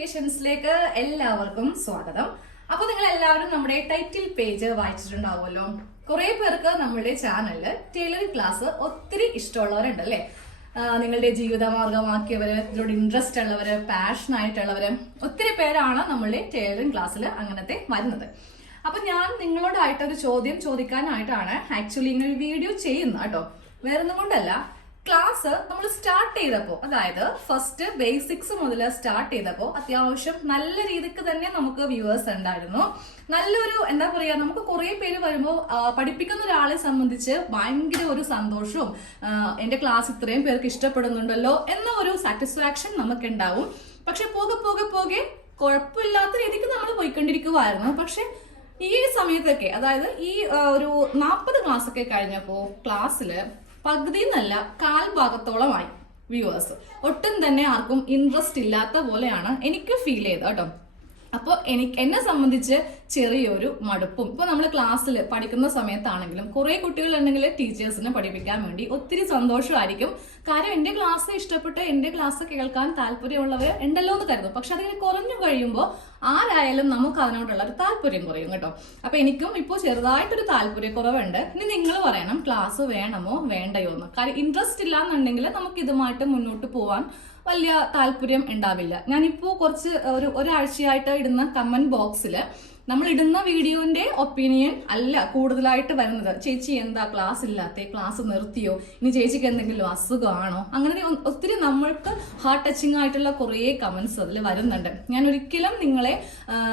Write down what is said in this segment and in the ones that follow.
ക്രിയേഷൻസിലേക്ക് എല്ലാവർക്കും സ്വാഗതം. അപ്പൊ നിങ്ങൾ എല്ലാവരും നമ്മുടെ ടൈറ്റിൽ പേജ് വായിച്ചിട്ടുണ്ടാവുമല്ലോ. കുറെ പേർക്ക് നമ്മുടെ ചാനലില് ടൈലറിംഗ് ക്ലാസ് ഒത്തിരി ഇഷ്ടമുള്ളവരുണ്ട് അല്ലേ? നിങ്ങളുടെ ജീവിതമാർഗമാക്കിയവര്, ഇതിലൂടെ ഇൻട്രസ്റ്റ് ഉള്ളവര്, പാഷൻ ആയിട്ടുള്ളവര് ഒത്തിരി പേരാണ് നമ്മളുടെ ടൈലറിംഗ് ക്ലാസ്സിൽ അങ്ങനത്തെ വരുന്നത്. അപ്പൊ ഞാൻ നിങ്ങളോടായിട്ടൊരു ചോദ്യം ചോദിക്കാനായിട്ടാണ് ആക്ച്വലി ഇങ്ങനെ ഒരു വീഡിയോ ചെയ്യുന്നത് കേട്ടോ. വേറൊന്നും കൊണ്ടല്ല, ക്ലാസ് നമ്മൾ സ്റ്റാർട്ട് ചെയ്തപ്പോൾ, അതായത് ഫസ്റ്റ് ബേസിക്സ് മുതൽ സ്റ്റാർട്ട് ചെയ്തപ്പോൾ അത്യാവശ്യം നല്ല രീതിക്ക് തന്നെ നമുക്ക് വ്യൂവേഴ്സ് ഉണ്ടായിരുന്നു. നല്ലൊരു എന്താ പറയാ, നമുക്ക് കുറെ പേര് വരുമ്പോൾ പഠിപ്പിക്കുന്ന ഒരാളെ സംബന്ധിച്ച് ഭയങ്കര ഒരു സന്തോഷവും എന്റെ ക്ലാസ് ഇത്രയും പേർക്ക് ഇഷ്ടപ്പെടുന്നുണ്ടല്ലോ എന്ന ഒരു സാറ്റിസ്ഫാക്ഷൻ നമുക്ക് ഉണ്ടാവും. പക്ഷെ പോകെ പോകെ പോകെ കുഴപ്പമില്ലാത്ത രീതിക്ക് നമ്മൾ പോയിക്കൊണ്ടിരിക്കുവായിരുന്നു. പക്ഷെ ഈ സമയത്തൊക്കെ, അതായത് ഈ ഒരു 40 ക്ലാസ് ഒക്കെ കഴിഞ്ഞപ്പോൾ ക്ലാസ്സില് പകുതി എന്നല്ല കാൽ ഭാഗത്തോളമായി വ്യൂവേഴ്സ്. ഒട്ടും തന്നെ ആർക്കും ഇൻട്രസ്റ്റ് ഇല്ലാത്ത പോലെയാണ് എനിക്ക് ഫീൽ ചെയ്തത് കേട്ടോ. അപ്പോൾ എന്നെ സംബന്ധിച്ച് ചെറിയൊരു മടുപ്പും. ഇപ്പൊ നമ്മൾ ക്ലാസ്സിൽ പഠിക്കുന്ന സമയത്താണെങ്കിലും കുറെ കുട്ടികളുണ്ടെങ്കിൽ ടീച്ചേഴ്സിനെ പഠിപ്പിക്കാൻ വേണ്ടി ഒത്തിരി സന്തോഷമായിരിക്കും. കാര്യം എന്റെ ക്ലാസ് ഇഷ്ടപ്പെട്ട് എന്റെ ക്ലാസ് കേൾക്കാൻ താല്പര്യമുള്ളവർ ഉണ്ടല്ലോ എന്ന് കരുതും. പക്ഷെ അതിങ്ങനെ കുറഞ്ഞു കഴിയുമ്പോൾ ആരായാലും നമുക്ക് അതിനോടുള്ള ഒരു താല്പര്യം കുറയും കേട്ടോ. അപ്പൊ എനിക്കും ഇപ്പോൾ ചെറുതായിട്ടൊരു താല്പര്യക്കുറവുണ്ട്. ഇനി നിങ്ങൾ പറയണം ക്ലാസ് വേണമോ വേണ്ടയോ എന്ന്. കാര്യം ഇൻട്രസ്റ്റ് ഇല്ല എന്നുണ്ടെങ്കിൽ നമുക്ക് ഇതുമായിട്ട് മുന്നോട്ട് പോവാൻ വലിയ താല്പര്യം ഉണ്ടാവില്ല. ഞാനിപ്പോ കുറച്ച് ഒരാഴ്ചയായിട്ട് ഇടുന്ന കമന്റ് ബോക്സിൽ നമ്മൾ ഇടുന്ന വീഡിയോന്റെ ഒപ്പീനിയൻ അല്ല കൂടുതലായിട്ട് വരുന്നത്. ചേച്ചി എന്താ ക്ലാസ് ഇല്ലാത്ത, ക്ലാസ് നിർത്തിയോ, ഇനി ചേച്ചിക്ക് എന്തെങ്കിലും അസുഖമാണോ, അങ്ങനെ ഒത്തിരി നമ്മൾക്ക് ഹാർട്ട് ടച്ചിങ് ആയിട്ടുള്ള കുറേ കമന്റ്സ് അതിൽ വരുന്നുണ്ട്. ഞാൻ ഒരിക്കലും നിങ്ങളെ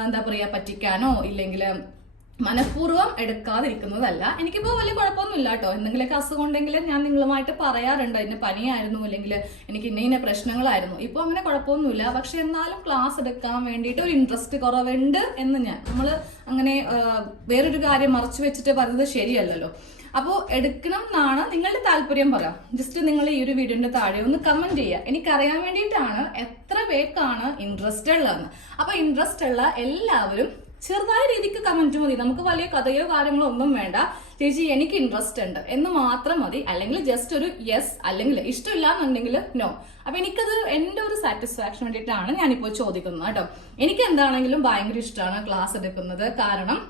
എന്താ പറയാ പറ്റിക്കാനോ ഇല്ലെങ്കിൽ മനഃപൂർവ്വം എടുക്കാതിരിക്കുന്നതല്ല. എനിക്കിപ്പോ വലിയ കുഴപ്പമൊന്നുമില്ല കേട്ടോ. എന്തെങ്കിലുമൊക്കെ അസുഖം ഉണ്ടെങ്കിൽ ഞാൻ നിങ്ങളുമായിട്ട് പറയാറുണ്ട്. ഇതിന് പനിയായിരുന്നു അല്ലെങ്കിൽ എനിക്ക് ഇന്ന പ്രശ്നങ്ങളായിരുന്നു. ഇപ്പൊ അങ്ങനെ കുഴപ്പമൊന്നുമില്ല. പക്ഷെ എന്നാലും ക്ലാസ് എടുക്കാൻ വേണ്ടിയിട്ട് ഒരു ഇൻട്രസ്റ്റ് കുറവുണ്ട് എന്ന് നമ്മൾ അങ്ങനെ വേറൊരു കാര്യം മറച്ചു വെച്ചിട്ട് പറയുന്നത് ശരിയല്ലല്ലോ. അപ്പോൾ എടുക്കണം എന്നാണ് നിങ്ങളുടെ താല്പര്യം. പറയാം, ജസ്റ്റ് നിങ്ങൾ ഈ ഒരു വീഡിയോന്റെ താഴെ ഒന്ന് കമന്റ് ചെയ്യുക. എനിക്കറിയാൻ വേണ്ടിയിട്ടാണ് എത്ര പേർക്കാണ് ഇൻട്രസ്റ്റ് ഉള്ളതെന്ന്. അപ്പൊ ഇൻട്രസ്റ്റ് ഉള്ള എല്ലാവരും ചെറുതായ രീതിക്ക് കമന്റ് മതി. നമുക്ക് വലിയ കഥയോ കാര്യങ്ങളോ ഒന്നും വേണ്ട. ചേച്ചി എനിക്ക് ഇൻട്രസ്റ്റ് ഉണ്ട് എന്ന് മാത്രം മതി. അല്ലെങ്കിൽ ജസ്റ്റ് ഒരു യെസ്, അല്ലെങ്കിൽ ഇഷ്ടമില്ല എന്നുണ്ടെങ്കിൽ നോ. അപ്പൊ എനിക്കത് എന്റെ ഒരു സാറ്റിസ്ഫാക്ഷൻ വേണ്ടിയിട്ടാണ് ഞാനിപ്പോ ചോദിക്കുന്നത് കേട്ടോ. എനിക്ക് എന്താണെങ്കിലും ഭയങ്കര ഇഷ്ടമാണ് ക്ലാസ് എടുക്കുന്നത്. കാരണം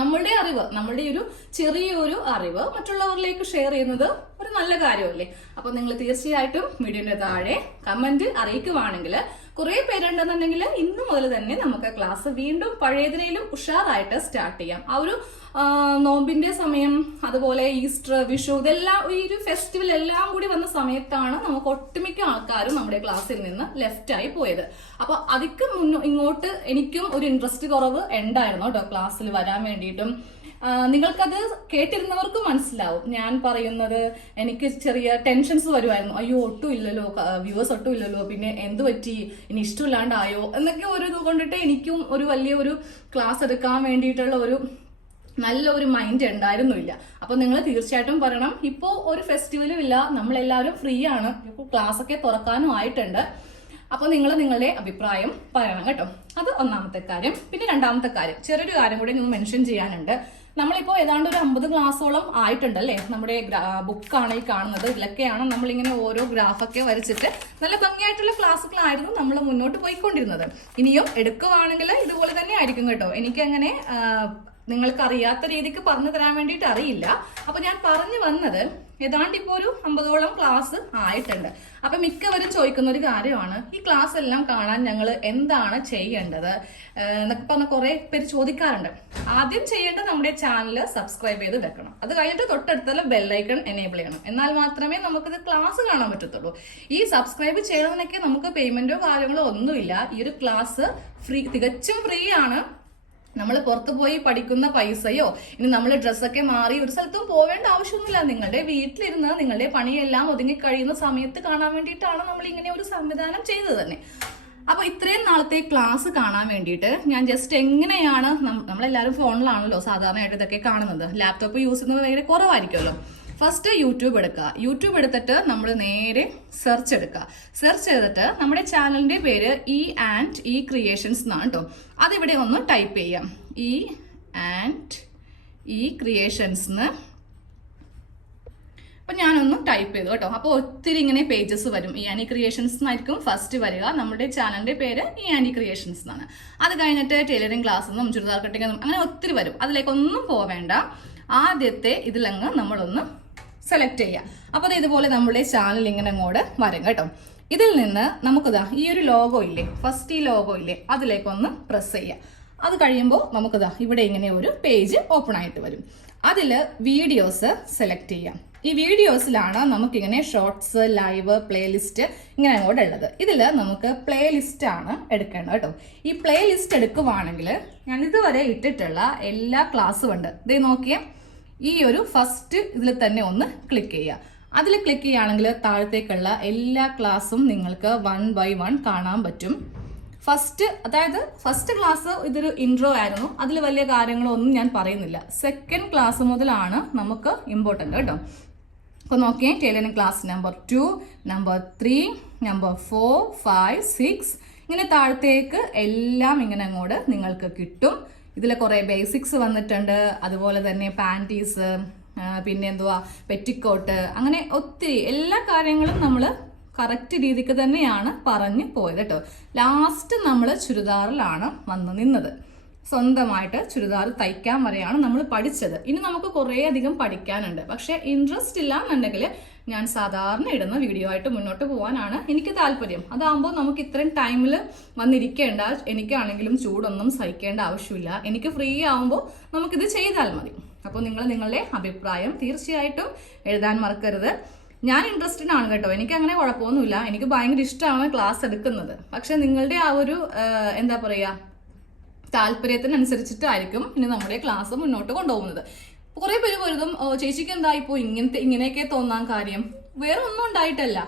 നമ്മളുടെ അറിവ്, നമ്മളുടെ ഒരു ചെറിയൊരു അറിവ് മറ്റുള്ളവരിലേക്ക് ഷെയർ ചെയ്യുന്നത് ഒരു നല്ല കാര്യമല്ലേ. അപ്പൊ നിങ്ങൾ തീർച്ചയായിട്ടും വീഡിയോന്റെ താഴെ കമന്റ് അറിയിക്കുവാണെങ്കിൽ കുറെ പേരുണ്ടെന്നുണ്ടെങ്കിൽ ഇന്നു മുതൽ തന്നെ നമുക്ക് ക്ലാസ് വീണ്ടും പഴയതിനേലും ഉഷാറായിട്ട് സ്റ്റാർട്ട് ചെയ്യാം. ആ ഒരു നോമ്പിന്റെ സമയം, അതുപോലെ ഈസ്റ്റർ, വിഷു, ഇതെല്ലാം ഈ ഒരു ഫെസ്റ്റിവൽ എല്ലാം കൂടി വന്ന സമയത്താണ് നമുക്ക് ഒട്ടുമിക്ക ആൾക്കാരും നമ്മുടെ ക്ലാസ്സിൽ നിന്ന് ലെഫ്റ്റ് ആയി പോയത്. അപ്പൊ അതിക്ക് ഇങ്ങോട്ട് എനിക്കും ഒരു ഇൻട്രസ്റ്റ് കുറവ് ഉണ്ടായിരുന്നു കേട്ടോ ക്ലാസ്സിൽ വരാൻ വേണ്ടിയിട്ടും. നിങ്ങൾക്കത് കേട്ടിരുന്നവർക്ക് മനസ്സിലാവും. ഞാൻ പറയുന്നത് എനിക്ക് ചെറിയ ടെൻഷൻസ് വരുമായിരുന്നു. അയ്യോ ഒട്ടും ഇല്ലല്ലോ, വ്യൂവേഴ്സ് ഒട്ടും ഇല്ലല്ലോ, പിന്നെ എന്ത് പറ്റി, ഇനി ഇഷ്ടമില്ലാണ്ടായോ എന്നൊക്കെ ഒരു ഇത് കൊണ്ടിട്ട് എനിക്കും ഒരു വലിയ ഒരു ക്ലാസ് എടുക്കാൻ വേണ്ടിയിട്ടുള്ള ഒരു നല്ല ഒരു മൈൻഡ് ഉണ്ടായിരുന്നില്ല. അപ്പൊ നിങ്ങൾ തീർച്ചയായിട്ടും പറയണം. ഇപ്പോ ഒരു ഫെസ്റ്റിവലും ഇല്ല, നമ്മളെല്ലാവരും ഫ്രീ ആണ്, ഇപ്പൊ ക്ലാസ് ഒക്കെ തുറക്കാനും ആയിട്ടുണ്ട്. അപ്പൊ നിങ്ങൾ നിങ്ങളുടെ അഭിപ്രായം പറയണം കേട്ടോ. അത് ഒന്നാമത്തെ കാര്യം. പിന്നെ രണ്ടാമത്തെ കാര്യം, ചെറിയൊരു കാര്യം കൂടി ഒന്ന് മെൻഷൻ ചെയ്യാനുണ്ട്. നമ്മളിപ്പോ ഏതാണ്ട് ഒരു 50 ക്ലാസ്സോളം ആയിട്ടുണ്ടല്ലേ. നമ്മുടെ ബുക്കാണ് ഈ കാണുന്നത്. ഇതിലൊക്കെയാണ് നമ്മളിങ്ങനെ ഓരോ ഗ്രാഫൊക്കെ വരച്ചിട്ട് നല്ല ഭംഗിയായിട്ടുള്ള ക്ലാസ്സുകളായിരുന്നു നമ്മൾ മുന്നോട്ട് പോയിക്കൊണ്ടിരുന്നത്. ഇനിയും എടുക്കുവാണെങ്കിൽ ഇതുപോലെ തന്നെ ആയിരിക്കും കേട്ടോ. എനിക്കങ്ങനെ നിങ്ങൾക്ക് അറിയാത്ത രീതിക്ക് പറഞ്ഞു തരാൻ വേണ്ടിയിട്ട് അറിയില്ല. അപ്പൊ ഞാൻ പറഞ്ഞു വന്നത് ഏതാണ്ട് ഇപ്പോ ഒരു 50ഓളം ക്ലാസ് ആയിട്ടുണ്ട്. അപ്പൊ മിക്കവരും ചോദിക്കുന്ന ഒരു കാര്യമാണ്, ഈ ക്ലാസ് എല്ലാം കാണാൻ ഞങ്ങൾ എന്താണ് ചെയ്യേണ്ടത് എന്നൊക്കെ പറഞ്ഞ കുറെ പേര് ചോദിക്കാറുണ്ട്. ആദ്യം ചെയ്യേണ്ടത് നമ്മുടെ ചാനൽ സബ്സ്ക്രൈബ് ചെയ്ത് വെക്കണം. അത് കഴിഞ്ഞിട്ട് തൊട്ടടുത്തുള്ള ബെല്ലൈക്കൺ എനേബിൾ ചെയ്യണം. എന്നാൽ മാത്രമേ നമുക്കിത് ക്ലാസ് കാണാൻ പറ്റത്തുള്ളൂ. ഈ സബ്സ്ക്രൈബ് ചെയ്യണമെന്നൊക്കെ നമുക്ക് പേയ്മെന്റോ കാര്യങ്ങളോ ഒന്നുമില്ല. ഈ ഒരു ക്ലാസ് ഫ്രീ, തികച്ചും ഫ്രീ ആണ്. നമ്മൾ പുറത്തു പോയി പഠിക്കുന്ന പൈസയോ ഇനി നമ്മൾ ഡ്രസ്സൊക്കെ മാറി ഒരു സ്ഥലത്തും പോവേണ്ട ആവശ്യമൊന്നുമില്ല. നിങ്ങളുടെ വീട്ടിലിരുന്ന് നിങ്ങളുടെ പണിയെല്ലാം ഒതുങ്ങി കഴിയുന്ന സമയത്ത് കാണാൻ വേണ്ടിയിട്ടാണ് നമ്മൾ ഇങ്ങനെ ഒരു സംവിധാനം ചെയ്തത് തന്നെ. അപ്പൊ ഇത്രയും നാളത്തെ ക്ലാസ് കാണാൻ വേണ്ടിയിട്ട് ഞാൻ ജസ്റ്റ് എങ്ങനെയാണ്, നമ്മളെല്ലാവരും ഫോണിലാണല്ലോ സാധാരണയായിട്ട് ഇതൊക്കെ കാണുന്നത്, ലാപ്ടോപ്പ് യൂസ് ചെയ്യുന്നത് ഭയങ്കര കുറവായിരിക്കുമല്ലോ. ഫസ്റ്റ് യൂട്യൂബ് എടുക്കുക. യൂട്യൂബ് എടുത്തിട്ട് നമ്മൾ നേരെ സെർച്ച് എടുക്കുക. സെർച്ച് ചെയ്തിട്ട് നമ്മുടെ ചാനലിന്റെ പേര് E&E ക്രിയേഷൻസ് എന്നാണ് കേട്ടോ. അതിവിടെ ഒന്ന് ടൈപ്പ് ചെയ്യാം. E&E ക്രിയേഷൻസ് എന്ന് അപ്പം ഞാനൊന്ന് ടൈപ്പ് ചെയ്തു കേട്ടോ. അപ്പോൾ ഒത്തിരി ഇങ്ങനെ പേജസ് വരും. ഈ ആനി ക്രിയേഷൻസ് എന്നായിരിക്കും ഫസ്റ്റ് വരിക. നമ്മുടെ ചാനലിന്റെ പേര് ഈ ആനി ക്രിയേഷൻസ് എന്നാണ്. അത് കഴിഞ്ഞിട്ട് ടൈലറിംഗ് ക്ലാസ് എന്നും ചുരിദാർ കട്ടിംഗ് എന്നും അങ്ങനെ ഒത്തിരി വരും. അതിലേക്കൊന്നും പോവേണ്ട. ആദ്യത്തെ ഇതിലങ്ങ് നമ്മളൊന്ന് സെലക്ട് ചെയ്യാം. അപ്പോൾ ഇതുപോലെ നമ്മുടെ ചാനൽ ഇങ്ങനെ അങ്ങോട്ട് വരും കേട്ടോ. ഇതിൽ നിന്ന് നമുക്കിതാ ഈ ഒരു ലോഗോ ഇല്ലേ, ഫസ്റ്റ് ഈ ലോഗോ ഇല്ലേ, അതിലേക്കൊന്ന് പ്രസ് ചെയ്യാം. അത് കഴിയുമ്പോൾ നമുക്കിതാ ഇവിടെ ഇങ്ങനെ ഒരു പേജ് ഓപ്പൺ ആയിട്ട് വരും. അതിൽ വീഡിയോസ് സെലക്ട് ചെയ്യാം. ഈ വീഡിയോസിലാണ് നമുക്കിങ്ങനെ ഷോർട്സ്, ലൈവ്, പ്ലേലിസ്റ്റ് ഇങ്ങനെ അങ്ങോട്ട് ഉള്ളത്. ഇതിൽ നമുക്ക് പ്ലേലിസ്റ്റ് ആണ് എടുക്കേണ്ടത് കേട്ടോ. ഈ പ്ലേലിസ്റ്റ് എടുക്കുവാണെങ്കിൽ ഞാൻ ഇതുവരെ ഇട്ടിട്ടുള്ള എല്ലാ ക്ലാസ്സും ഉണ്ട്. ഇത് നോക്കിയേ, ഈ ഒരു ഫസ്റ്റ് ഇതിൽ തന്നെ ഒന്ന് ക്ലിക്ക് ചെയ്യുക. അതിൽ ക്ലിക്ക് ചെയ്യുകയാണെങ്കിൽ താഴത്തേക്കുള്ള എല്ലാ ക്ലാസ്സും നിങ്ങൾക്ക് 1 by 1 കാണാൻ പറ്റും. അതായത് ഫസ്റ്റ് ക്ലാസ് ഇതൊരു ഇൻട്രോ ആയിരുന്നു. അതിൽ വലിയ കാര്യങ്ങളൊന്നും ഞാൻ പറയുന്നില്ല. സെക്കൻഡ് ക്ലാസ് മുതലാണ് നമുക്ക് ഇമ്പോർട്ടൻ്റ് കേട്ടോ. അപ്പോൾ നോക്കിയേ, tailoring class number 2, number 3, number 4, 5, 6 ഇങ്ങനെ താഴത്തേക്ക് എല്ലാം ഇങ്ങനെ അങ്ങോട്ട് നിങ്ങൾക്ക് കിട്ടും. ഇതിൽ കുറേ ബേസിക്സ് വന്നിട്ടുണ്ട്. അതുപോലെ തന്നെ പാൻറ്റീസ്, പിന്നെ എന്തുവാ പെറ്റിക്കോട്ട്, അങ്ങനെ ഒത്തിരി എല്ലാ കാര്യങ്ങളും നമ്മൾ കറക്റ്റ് രീതിക്ക് തന്നെയാണ് പറഞ്ഞു പോയത് കേട്ടോ. ലാസ്റ്റ് നമ്മൾ ചുരിദാറിലാണ് വന്ന് നിന്നത്. സ്വന്തമായിട്ട് ചുരിദാർ തയ്ക്കാൻ വരെയാണ് നമ്മൾ പഠിച്ചത്. ഇനി നമുക്ക് കുറേ അധികം പഠിക്കാനുണ്ട്. പക്ഷെ ഇൻട്രസ്റ്റ് ഇല്ല എന്നുണ്ടെങ്കിൽ ഞാൻ സാധാരണ ഇടുന്ന വീഡിയോ ആയിട്ട് മുന്നോട്ട് പോകാനാണ് എനിക്ക് താല്പര്യം. അതാകുമ്പോൾ നമുക്ക് ഇത്രയും ടൈമിൽ വന്നിരിക്കേണ്ട, എനിക്കാണെങ്കിലും ചൂടൊന്നും സഹിക്കേണ്ട ആവശ്യമില്ല. എനിക്ക് ഫ്രീ ആവുമ്പോൾ നമുക്കിത് ചെയ്താൽ മതി. അപ്പോൾ നിങ്ങൾ നിങ്ങളുടെ അഭിപ്രായം തീർച്ചയായിട്ടും എഴുതാൻ മറക്കരുത്. ഞാൻ ഇൻട്രസ്റ്റഡ് ആണ് കേട്ടോ. എനിക്ക് അങ്ങനെ കുഴപ്പമൊന്നുമില്ല. എനിക്ക് ഭയങ്കര ഇഷ്ടമാണ് ക്ലാസ് എടുക്കുന്നത്. പക്ഷെ നിങ്ങളുടെ ആ ഒരു എന്താ പറയുക, താല്പര്യത്തിനനുസരിച്ചിട്ടായിരിക്കും ഇനി നമ്മുടെ ക്ലാസ് മുന്നോട്ട് കൊണ്ടുപോകുന്നത്. കുറെ പേര് വരുതും ചേച്ചിക്ക് എന്താ ഇപ്പോൾ ഇങ്ങനെയൊക്കെ തോന്നാൻ കാര്യം? വേറെ ഒന്നും ഉണ്ടായിട്ടല്ല.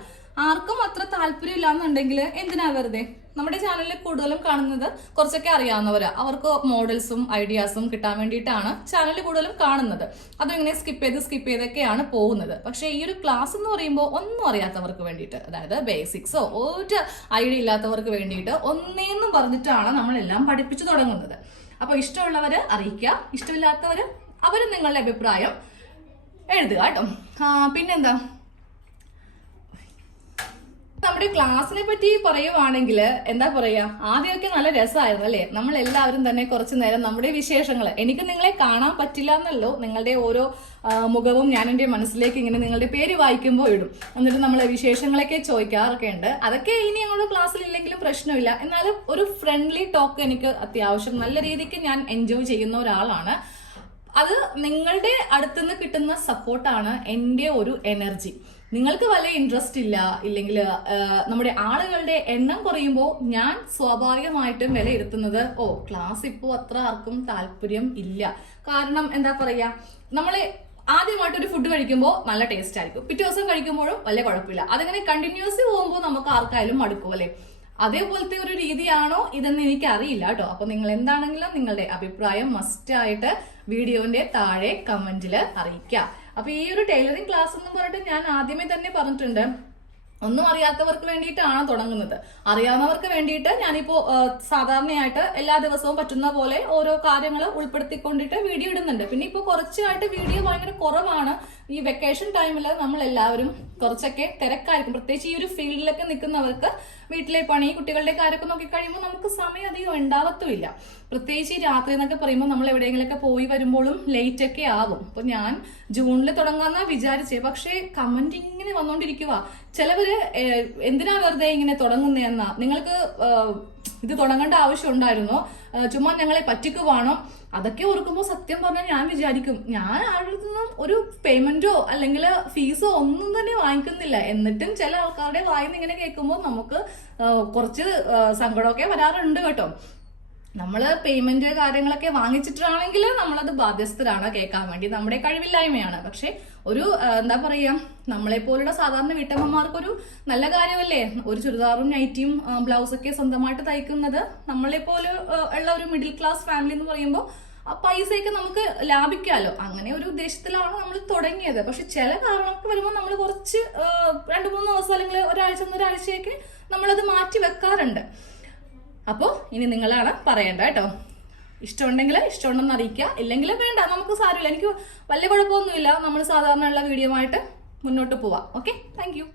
ആർക്കും അത്ര താല്പര്യം ഇല്ലാന്നുണ്ടെങ്കിൽ എന്തിനാ വെറുതെ? നമ്മുടെ ചാനലിൽ കൂടുതലും കാണുന്നത് കുറച്ചൊക്കെ അറിയാവുന്നവരാ. അവർക്ക് മോഡൽസും ഐഡിയാസും കിട്ടാൻ വേണ്ടിയിട്ടാണ് ചാനൽ കൂടുതലും കാണുന്നത്. അതും ഇങ്ങനെ സ്കിപ്പ് ചെയ്തൊക്കെയാണ് പോകുന്നത്. പക്ഷെ ഈ ഒരു ക്ലാസ് എന്ന് പറയുമ്പോൾ ഒന്നും അറിയാത്തവർക്ക് വേണ്ടിയിട്ട്, അതായത് ബേസിക്സോ ഒരു ഐഡിയ ഇല്ലാത്തവർക്ക് വേണ്ടിയിട്ട് ഒന്നേന്നും പറഞ്ഞിട്ടാണ് നമ്മളെല്ലാം പഠിപ്പിച്ചു തുടങ്ങുന്നത്. അപ്പോൾ ഇഷ്ടമുള്ളവര് അറിയിക്കുക, ഇഷ്ടമില്ലാത്തവര് അവര് നിങ്ങളുടെ അഭിപ്രായം എഴുതുക കേട്ടോ. പിന്നെന്താ, നമ്മുടെ ക്ലാസ്സിനെ പറ്റി പറയുവാണെങ്കിൽ എന്താ പറയാ, ആദ്യമൊക്കെ നല്ല രസമായിരുന്നു അല്ലേ? നമ്മൾ എല്ലാവരും തന്നെ കുറച്ചു നേരം നമ്മുടെ വിശേഷങ്ങൾ, എനിക്ക് നിങ്ങളെ കാണാൻ പറ്റില്ല എന്നല്ലോ, നിങ്ങളുടെ ഓരോ മുഖവും ഞാൻ എൻ്റെ മനസ്സിലേക്ക് ഇങ്ങനെ നിങ്ങളുടെ പേര് വായിക്കുമ്പോൾ ഇടും. എന്നിട്ട് നമ്മളെ വിശേഷങ്ങളൊക്കെ ചോദിക്കാറൊക്കെ ഉണ്ട്. അതൊക്കെ ഇനി ഞങ്ങളുടെ ക്ലാസ്സിൽ ഇല്ലെങ്കിലും പ്രശ്നമില്ല. എന്നാലും ഒരു ഫ്രണ്ട്ലി ടോക്ക് എനിക്ക് അത്യാവശ്യം നല്ല രീതിക്ക് ഞാൻ എൻജോയ് ചെയ്യുന്ന ഒരാളാണ്. അത് നിങ്ങളുടെ അടുത്തുനിന്ന് കിട്ടുന്ന സപ്പോർട്ടാണ് എൻ്റെ ഒരു എനർജി. നിങ്ങൾക്ക് വല്ല ഇൻട്രസ്റ്റ് ഇല്ലെങ്കിൽ നമ്മുടെ ആളുകളുടെ എണ്ണം കുറയുമ്പോൾ ഞാൻ സ്വാഭാവികമായിട്ടും വിലയിരുത്തുന്നത് ക്ലാസ് ഇപ്പോൾ അത്ര ആർക്കും താല്പര്യം ഇല്ല. കാരണം എന്താ പറയാ, നമ്മളെ ആദ്യമായിട്ടൊരു ഫുഡ് കഴിക്കുമ്പോൾ നല്ല ടേസ്റ്റ് ആയിരിക്കും, പിറ്റേ ദിവസം കഴിക്കുമ്പോഴും വലിയ കുഴപ്പമില്ല. അതങ്ങനെ കണ്ടിന്യൂസ് പോകുമ്പോൾ നമുക്ക് ആർക്കായാലും മടുക്കും അല്ലേ? അതേപോലത്തെ ഒരു രീതിയാണോ ഇതെന്ന് എനിക്ക് അറിയില്ല കേട്ടോ. അപ്പൊ നിങ്ങൾ എന്താണെങ്കിലും നിങ്ങളുടെ അഭിപ്രായം മസ്റ്റ് ആയിട്ട് വീഡിയോന്റെ താഴെ കമന്റിൽ അറിയിക്കുക. അപ്പൊ ഈ ഒരു ടൈലറിംഗ് ക്ലാസ് എന്ന് പറഞ്ഞിട്ട് ഞാൻ ആദ്യമേ തന്നെ പറഞ്ഞിട്ടുണ്ട്, ഒന്നും അറിയാത്തവർക്ക് വേണ്ടിയിട്ടാണ് തുടങ്ങുന്നത്. അറിയാവുന്നവർക്ക് വേണ്ടിയിട്ട് ഞാനിപ്പോ സാധാരണയായിട്ട് എല്ലാ ദിവസവും പറ്റുന്ന പോലെ ഓരോ കാര്യങ്ങൾ ഉൾപ്പെടുത്തിക്കൊണ്ടിട്ട് വീഡിയോ ഇടുന്നുണ്ട്. പിന്നെ ഇപ്പൊ കുറച്ചായിട്ട് വീഡിയോ ഭയങ്കര കുറവാണ്. ഈ വെക്കേഷൻ ടൈമിൽ നമ്മൾ എല്ലാവരും കുറച്ചൊക്കെ തിരക്കായിരിക്കും. പ്രത്യേകിച്ച് ഈ ഒരു ഫീൽഡിലൊക്കെ നിൽക്കുന്നവർക്ക് വീട്ടിലെ പണി, കുട്ടികളുടെ കാര്യമൊക്കെ നോക്കി കഴിയുമ്പോൾ നമുക്ക് സമയം അധികം ഉണ്ടാവത്തുമില്ല. പ്രത്യേകിച്ച് ഈ രാത്രി എന്നൊക്കെ പറയുമ്പോൾ നമ്മൾ എവിടെയെങ്കിലൊക്കെ പോയി വരുമ്പോഴും ലേറ്റ് ഒക്കെ ആവും. അപ്പൊ ഞാൻ ജൂണിൽ തുടങ്ങാന്നാ വിചാരിച്ചേ, പക്ഷേ കമന്റ് ഇങ്ങനെ വന്നോണ്ടിരിക്കുക. ചിലവര് എന്തിനാ വെറുതെ ഇങ്ങനെ തുടങ്ങുന്നതെന്നാ, നിങ്ങൾക്ക് ഇത് തുടങ്ങേണ്ട ആവശ്യം ഉണ്ടായിരുന്നോ, ചുമ്മാ ഞങ്ങളെ പറ്റിക്കുവാണോ? അതൊക്കെ ഓർക്കുമ്പോൾ സത്യം പറഞ്ഞാൽ ഞാൻ വിചാരിക്കും, ഞാൻ ആരുടെ നിന്നും ഒരു പേയ്മെന്റോ അല്ലെങ്കിൽ ഫീസോ ഒന്നും തന്നെ വാങ്ങിക്കുന്നില്ല. എന്നിട്ടും ചില ആൾക്കാരുടെ വായിന്ന് ഇങ്ങനെ കേൾക്കുമ്പോൾ നമുക്ക് കുറച്ച് സങ്കടമൊക്കെ വരാറുണ്ട് കേട്ടോ. നമ്മള് പേയ്മെന്റ് കാര്യങ്ങളൊക്കെ വാങ്ങിച്ചിട്ടാണെങ്കിൽ നമ്മളത് ബാധ്യസ്ഥരാണ് കേൾക്കാൻ വേണ്ടി, നമ്മുടെ കഴിവില്ലായ്മയാണ്. പക്ഷെ ഒരു എന്താ പറയാ, നമ്മളെ പോലുള്ള സാധാരണ വീട്ടമ്മമാർക്കൊരു നല്ല കാര്യമല്ലേ ഒരു ചുരിദാറും നൈറ്റിയും ബ്ലൗസൊക്കെ സ്വന്തമായിട്ട് തയ്ക്കുന്നത്. നമ്മളെ പോലെ ഉള്ള ഒരു മിഡിൽ ക്ലാസ് ഫാമിലി എന്ന് പറയുമ്പോൾ ആ പൈസയൊക്കെ നമുക്ക് ലാഭിക്കാമല്ലോ. അങ്ങനെ ഒരു ഉദ്ദേശത്തിലാണ് നമ്മൾ തുടങ്ങിയത്. പക്ഷെ ചില കാരണമൊക്കെ വരുമ്പോൾ നമ്മൾ കുറച്ച് 2-3 ദിവസം അല്ലെങ്കിൽ ഒരാഴ്ചയൊക്കെ നമ്മളത് മാറ്റി വെക്കാറുണ്ട്. അപ്പോൾ ഇനി നിങ്ങളാണ് പറയേണ്ട കേട്ടോ. ഇഷ്ടമുണ്ടെങ്കിൽ ഇഷ്ടമുണ്ടെന്ന് അറിയിക്കുക, ഇല്ലെങ്കിൽ വേണ്ട, നമുക്ക് സാരമില്ല. എനിക്ക് വലിയ കുഴപ്പമൊന്നുമില്ല. നമ്മൾ സാധാരണ ഉള്ള വീഡിയോ ആയിട്ട് മുന്നോട്ട് പോവാം. Okay, thank you.